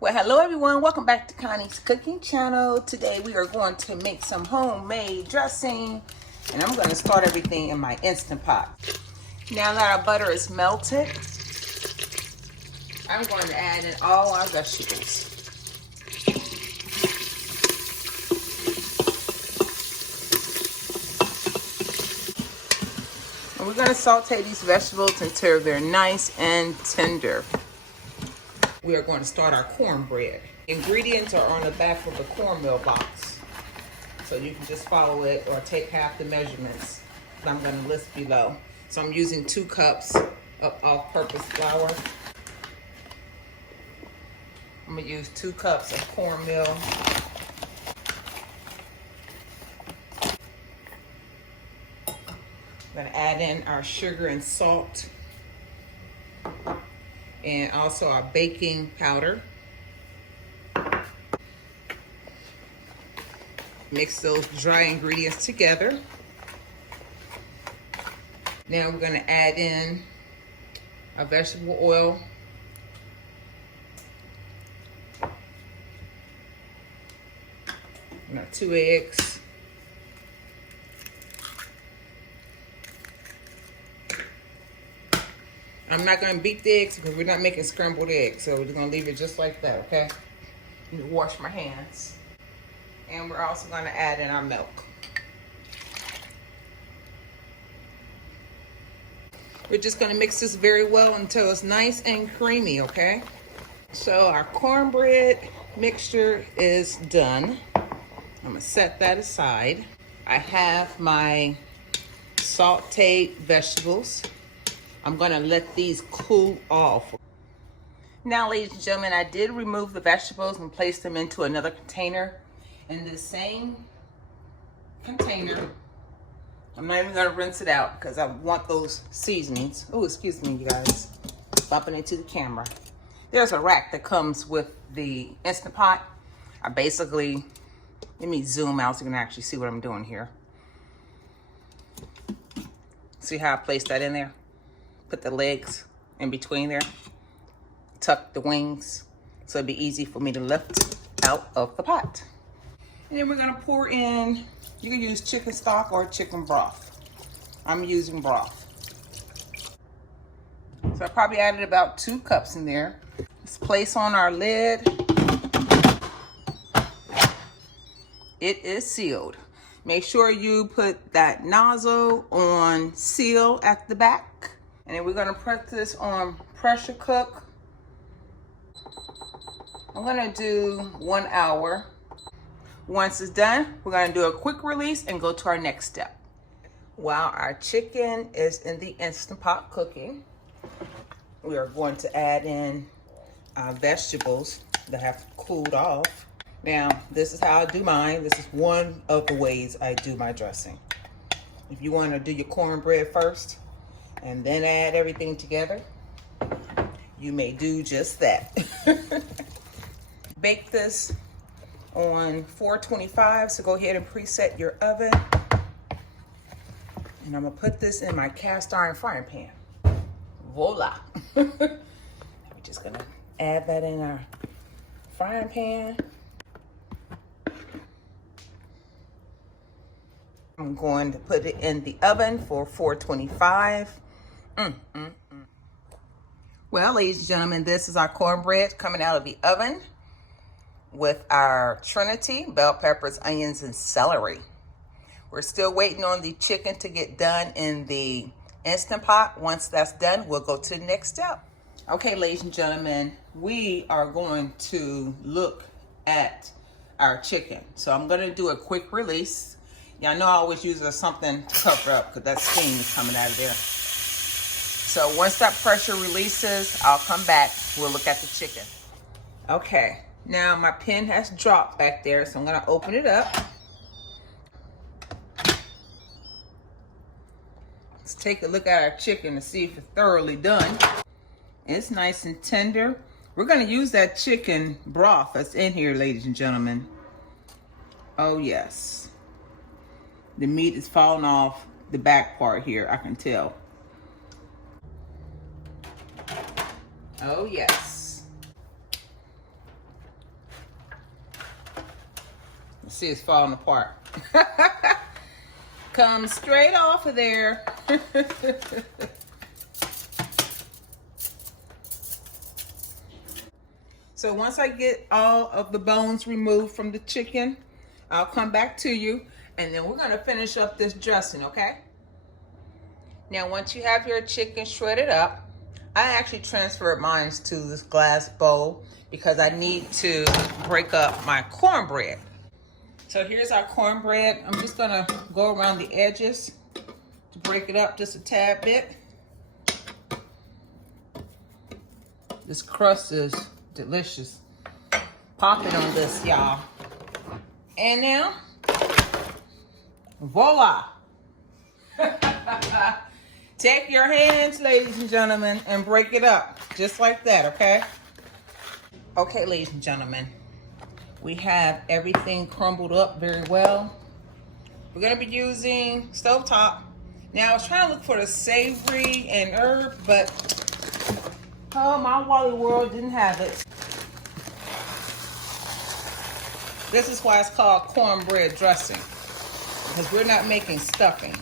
Well, hello everyone. Welcome back to Connie's cooking channel. Today we are going to make some homemade dressing, and I'm going to start everything in my Instant Pot. Now that our butter is melted, I'm going to add in all our vegetables. And we're going to saute these vegetables until they're nice and tender. We are going to start our cornbread. Ingredients are on the back of the cornmeal box, so you can just follow it or take half the measurements that I'm going to list below. So I'm using 2 cups of all-purpose flour. I'm going to use 2 cups of cornmeal. I'm going to add in our sugar and salt, and also our baking powder. Mix those dry ingredients together. Now we're going to add in our vegetable oil, and our 2 eggs, I'm not going to beat the eggs because we're not making scrambled eggs, so we're just going to leave it just like that, okay? I'm going to wash my hands. And we're also going to add in our milk. We're just going to mix this very well until it's nice and creamy, okay? So our cornbread mixture is done. I'm going to set that aside. I have my sauteed vegetables. I'm going to let these cool off. Now, ladies and gentlemen, I did remove the vegetables and place them into another container. In the same container, I'm not even gonna rinse it out because I want those seasonings. Oh, excuse me, you guys, bumping into the camera. There's a rack that comes with the Instant Pot. I basically, let me zoom out so you can actually see what I'm doing here. See how I placed that in there? Put the legs in between there, tuck the wings, so it'd be easy for me to lift out of the pot. And then we're gonna pour in, you can use chicken stock or chicken broth. I'm using broth. So I probably added about 2 cups in there. Let's place on our lid. It is sealed. Make sure you put that nozzle on seal at the back. And then we're gonna put this on pressure cook. I'm gonna do 1 hour. Once it's done, we're gonna do a quick release and go to our next step. While our chicken is in the Instant Pot cooking, we are going to add in our vegetables that have cooled off. Now, this is how I do mine. This is one of the ways I do my dressing. If you wanna do your cornbread first and then add everything together, you may do just that. Bake this on 425, so go ahead and preset your oven. And I'm gonna put this in my cast iron frying pan. Voila. We're just gonna add that in our frying pan. I'm going to put it in the oven for 425. Well, ladies and gentlemen, this is our cornbread coming out of the oven with our trinity, bell peppers, onions, and celery. We're still waiting on the chicken to get done in the Instant Pot. Once that's done, we'll go to the next step. Okay, ladies and gentlemen, we are going to look at our chicken. So I'm gonna do a quick release. Y'all know I always use something to cover up because that steam is coming out of there. So once that pressure releases, I'll come back, we'll look at the chicken. Okay. Now my pen has dropped back there, so I'm gonna open it up. Let's take a look at our chicken to see if it's thoroughly done. It's nice and tender. We're gonna use that chicken broth that's in here, ladies and gentlemen. Oh yes. The meat is falling off the back part here, I can tell. Oh yes. See, it's falling apart. Come straight off of there. So once I get all of the bones removed from the chicken, I'll come back to you, and then we're gonna finish up this dressing, okay? Now, once you have your chicken shredded up, I actually transferred mine to this glass bowl because I need to break up my cornbread. So here's our cornbread. I'm just gonna go around the edges to break it up just a tad bit. This crust is delicious. Pop it on this, y'all. And now, voila. Take your hands, ladies and gentlemen, and break it up just like that, okay? Okay, ladies and gentlemen, we have everything crumbled up very well. We're gonna be using Stovetop. Now, I was trying to look for the savory and herb, but oh, my Wally World didn't have it. This is why it's called cornbread dressing, because we're not making stuffing.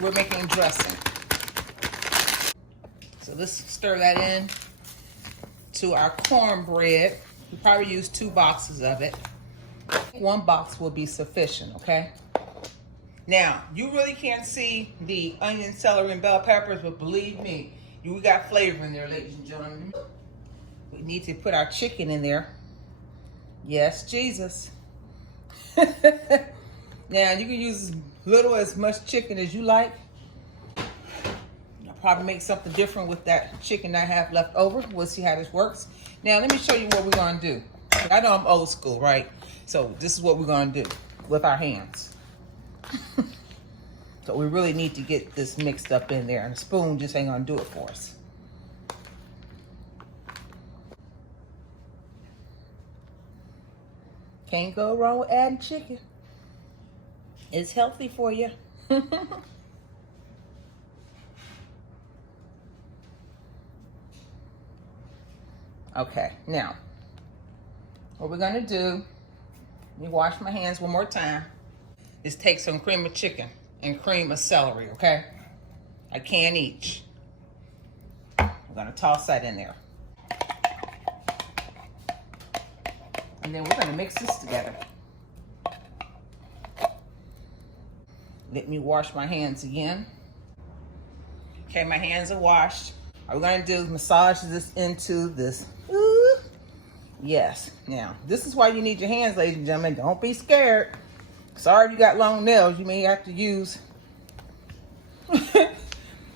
We're making dressing. So let's stir that in to our cornbread. We probably use 2 boxes of it. 1 box will be sufficient, okay? Now, you really can't see the onion, celery, and bell peppers, but believe me, we got flavor in there, ladies and gentlemen. We need to put our chicken in there. Yes, Jesus. Now, you can use as little as much chicken as you like. I'll probably make something different with that chicken I have left over. We'll see how this works. Now, let me show you what we're going to do. I know I'm old school, right? So this is what we're going to do with our hands. So we really need to get this mixed up in there, and a spoon just ain't going to do it for us. Can't go wrong with adding chicken. It's healthy for you. Okay, now, what we're gonna do, let me wash my hands one more time, is take some cream of chicken and cream of celery, okay? A can each. I'm gonna toss that in there. And then we're gonna mix this together. Let me wash my hands again. Okay, my hands are washed. All we're gonna do is massage this into this. Ooh. Yes, now, this is why you need your hands, ladies and gentlemen. Don't be scared. Sorry if you got long nails. You may have to use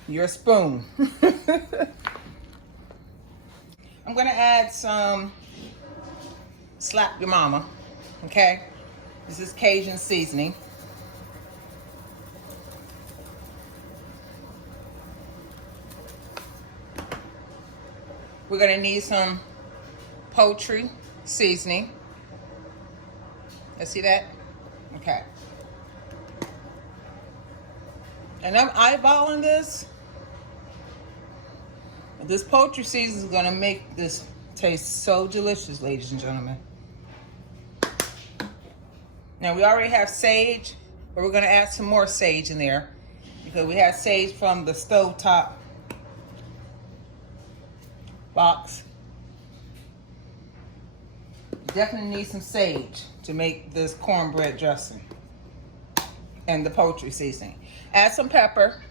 your spoon. I'm gonna add some Slap Your Mama, okay? This is Cajun seasoning. We're gonna need some poultry seasoning. Let's see that? Okay. And I'm eyeballing this. This poultry seasoning is gonna make this taste so delicious, ladies and gentlemen. Now we already have sage, but we're gonna add some more sage in there because we have sage from the Stovetop box. Definitely need some sage to make this cornbread dressing and the poultry seasoning. Add some pepper.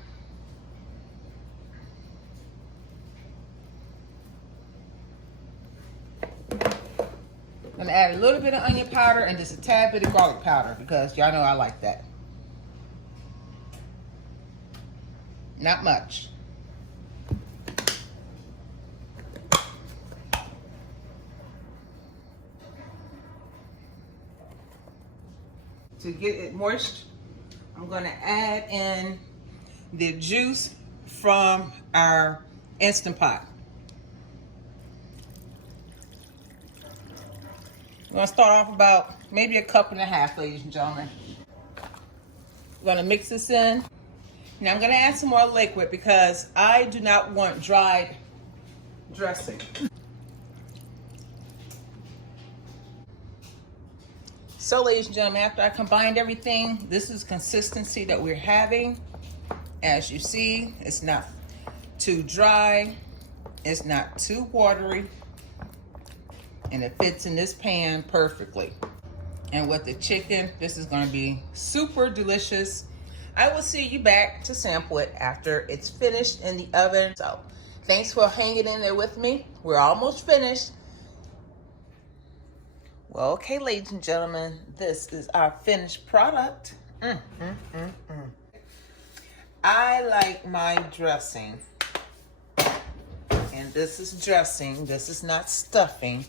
I'm gonna add a little bit of onion powder and just a tad bit of garlic powder because y'all know I like that. Not much. To get it moist, I'm gonna add in the juice from our Instant Pot. I'm gonna start off about maybe 1.5 cups, ladies and gentlemen. I'm gonna mix this in. Now I'm gonna add some more liquid because I do not want dried dressing. So ladies and gentlemen, after I combined everything, this is consistency that we're having. As you see, it's not too dry, it's not too watery, and it fits in this pan perfectly. And with the chicken, this is gonna be super delicious. I will see you back to sample it after it's finished in the oven. So thanks for hanging in there with me. We're almost finished. Well, okay, ladies and gentlemen, this is our finished product. I like my dressing, and this is dressing, this is not stuffing.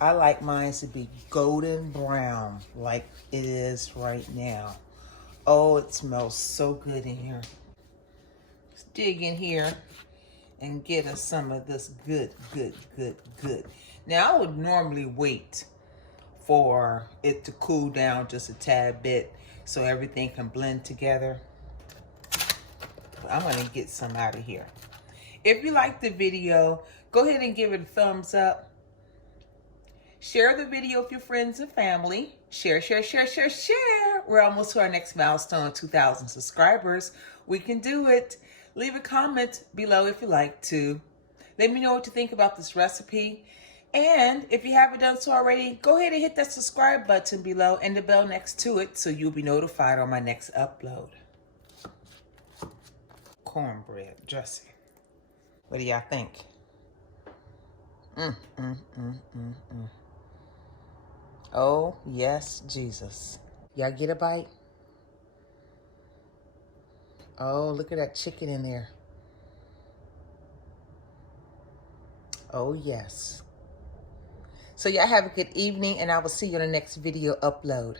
I like mine to be golden brown like it is right now. Oh, it smells so good in here. Let's dig in here and get us some of this good. Now, I would normally wait for it to cool down just a tad bit so everything can blend together. But I'm gonna get some out of here. If you like the video, go ahead and give it a thumbs up. Share the video with your friends and family. Share. We're almost to our next milestone, 2,000 subscribers. We can do it. Leave a comment below if you like to. Let me know what you think about this recipe. And if you haven't done so already, go ahead and hit that subscribe button below and the bell next to it so you'll be notified on my next upload. Cornbread dressing. What do y'all think? Oh, yes, Jesus. Y'all get a bite? Oh, look at that chicken in there. Oh, yes. So y'all have a good evening, and I will see you in the next video upload.